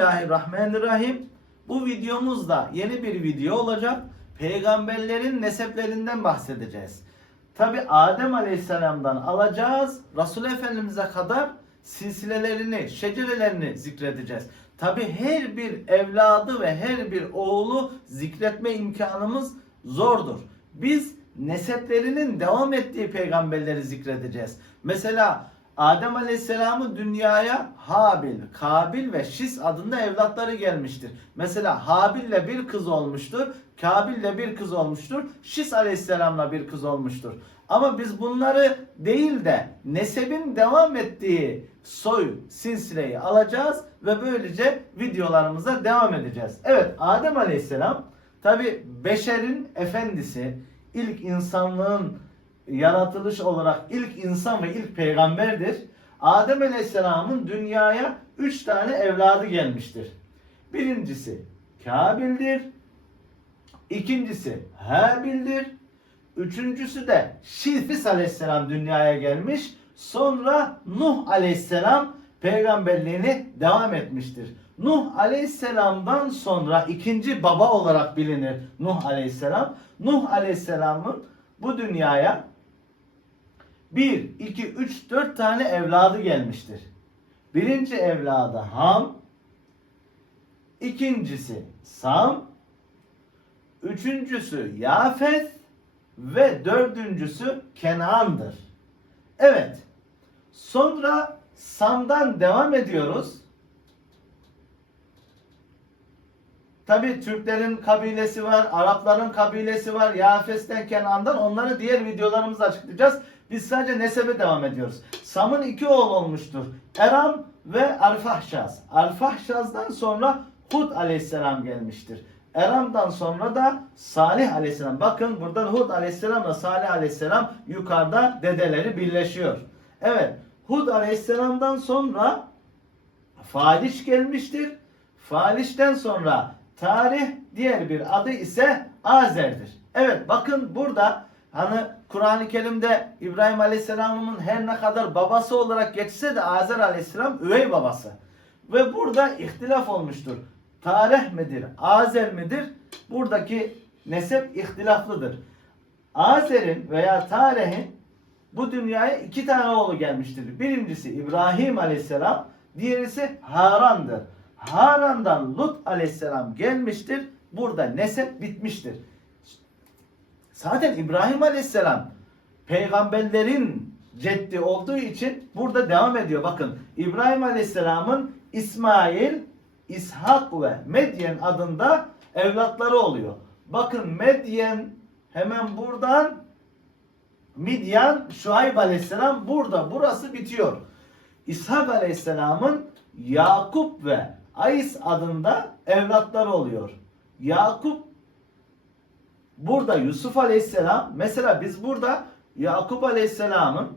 Bismillahirrahmanirrahim. Bu videomuzda yeni bir video olacak. Peygamberlerin neseplerinden bahsedeceğiz. Tabi Adem Aleyhisselam'dan alacağız. Resul Efendimiz'e kadar silsilelerini, şecerelerini zikredeceğiz. Tabi her bir evladı ve her bir oğlu zikretme imkanımız zordur. Biz neseplerinin devam ettiği peygamberleri zikredeceğiz. Mesela Adem Aleyhisselam'ın dünyaya Habil, Kabil ve Şis adında evlatları gelmiştir. Mesela Habil'le bir kız olmuştur, Kabil'le bir kız olmuştur, Şis Aleyhisselam'la bir kız olmuştur. Ama biz bunları değil de nesebin devam ettiği soy silsileyi alacağız ve böylece videolarımıza devam edeceğiz. Evet Adem Aleyhisselam tabi beşerin efendisi, ilk insanlığın yaratılış olarak ilk insan ve ilk peygamberdir. Adem Aleyhisselam'ın dünyaya üç tane evladı gelmiştir. Birincisi Kabil'dir. İkincisi Habil'dir. Üçüncüsü de Şilfis Aleyhisselam dünyaya gelmiş. Sonra Nuh Aleyhisselam peygamberliğini devam etmiştir. Nuh Aleyhisselam'dan sonra ikinci baba olarak bilinir Nuh Aleyhisselam. Nuh Aleyhisselam'ın bu dünyaya 1, 2, 3, 4 tane evladı gelmiştir. Birinci evladı Ham, ikincisi Sam, üçüncüsü Yafet ve dördüncüsü Kenan'dır. Evet, sonra Sam'dan devam ediyoruz. Tabi Türklerin kabilesi var, Arapların kabilesi var, Yafes'ten Kenan'dan onları diğer videolarımızda açıklayacağız. Biz sadece nesebe devam ediyoruz. Sam'ın iki oğlu olmuştur. Eram ve Arfahşaz. Arfahşaz'dan sonra Hud aleyhisselam gelmiştir. Eram'dan sonra da Salih aleyhisselam. Bakın burada Hud aleyhisselamla Salih aleyhisselam yukarıda dedeleri birleşiyor. Evet Hud aleyhisselamdan sonra Faliş gelmiştir. Faliş'ten sonra tarih diğer bir adı ise Azer'dir. Evet bakın burada hani Kur'an-ı Kerim'de İbrahim Aleyhisselam'ın her ne kadar babası olarak geçse de Azer Aleyhisselam üvey babası. Ve burada ihtilaf olmuştur. Tarih midir, Azer midir? Buradaki nesep ihtilaflıdır. Azer'in veya Tarih'in bu dünyaya iki tane oğlu gelmiştir. Birincisi İbrahim Aleyhisselam, diğerisi Haran'dır. Haran'dan Lut Aleyhisselam gelmiştir. Burada nesep bitmiştir. Zaten İbrahim Aleyhisselam peygamberlerin ceddi olduğu için burada devam ediyor. Bakın İbrahim Aleyhisselam'ın İsmail, İshak ve Medyen adında evlatları oluyor. Bakın Medyen hemen buradan Midyan, Şuayb Aleyhisselam burada. Burası bitiyor. İshak Aleyhisselam'ın Yakup ve Ays adında evlatları oluyor. Yakup burada Yusuf Aleyhisselam mesela biz burada Yakup Aleyhisselam'ın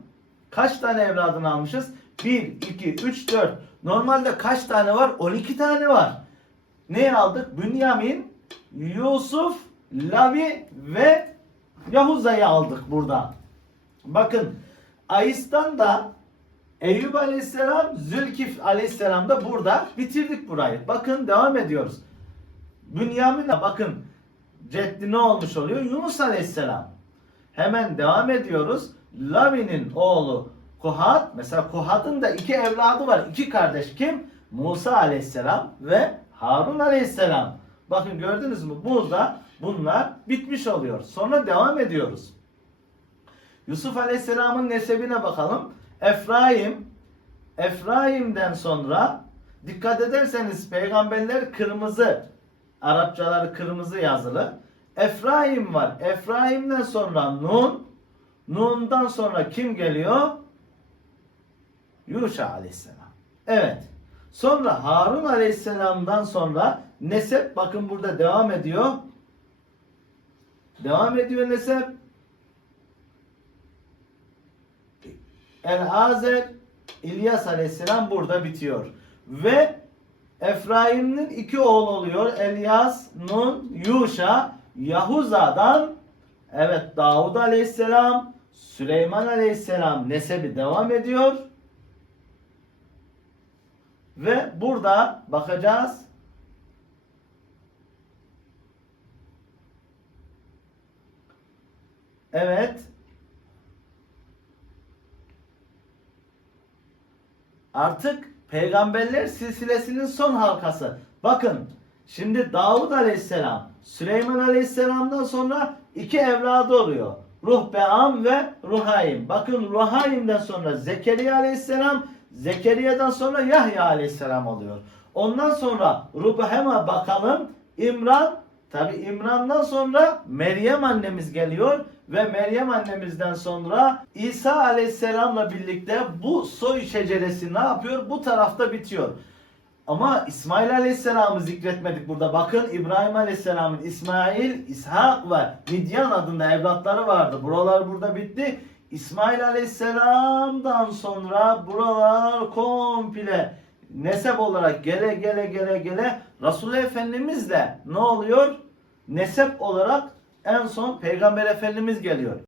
kaç tane evladını almışız? 1, 2, 3, 4. Normalde kaç tane var? 12 tane var. Ne aldık? Bünyamin, Yusuf, Lavi ve Yahuza'yı aldık burada. Bakın Ayis'tan da Eyüp Aleyhisselam, Zülkif Aleyhisselam da burada bitirdik burayı. Bakın devam ediyoruz. Bünyamin'e bakın ceddi ne olmuş oluyor? Yunus Aleyhisselam. Hemen devam ediyoruz. Lavi'nin oğlu Kuhat. Mesela Kuhat'ın da iki evladı var. İki kardeş kim? Musa Aleyhisselam ve Harun Aleyhisselam. Bakın gördünüz mü? Burada bunlar bitmiş oluyor. Sonra devam ediyoruz. Yusuf Aleyhisselam'ın nesebine bakalım. Efraim, Efraim'den sonra dikkat ederseniz peygamberler kırmızı, Arapçaları kırmızı yazılı. Efraim var. Efraim'den sonra Nun, Nun'dan sonra kim geliyor? Yuşa Aleyhisselam. Evet. Sonra Harun Aleyhisselam'dan sonra nesep bakın burada devam ediyor. Devam ediyor nesep. El Azer İlyas Aleyhisselam burada bitiyor. Ve Efraim'in iki oğlu oluyor. Elias, Nun, Yuşa, Yahuza'dan evet Davud Aleyhisselam, Süleyman Aleyhisselam nesebi devam ediyor. Ve burada bakacağız. Evet. Artık peygamberler silsilesinin son halkası. Bakın şimdi Davud Aleyhisselam Süleyman Aleyhisselam'dan sonra iki evladı oluyor. Ruhbeam ve Ruhaym. Bakın Ruhaym'den sonra Zekeriya Aleyhisselam, Zekeriya'dan sonra Yahya Aleyhisselam oluyor. Ondan sonra Ruhbehem'e bakalım. İmran, tabi İmran'dan sonra Meryem annemiz geliyor ve Meryem annemizden sonra İsa Aleyhisselam'la birlikte bu soy şeceresi ne yapıyor? Bu tarafta bitiyor. Ama İsmail Aleyhisselam'ı zikretmedik burada. Bakın İbrahim Aleyhisselam'ın İsmail, İshak ve Midyan adında evlatları vardı. Buralar burada bitti. İsmail Aleyhisselam'dan sonra buralar komple nesep olarak gele gele gele gele Resulullah Efendimiz de ne oluyor? Nesep olarak en son Peygamber Efendimiz geliyor.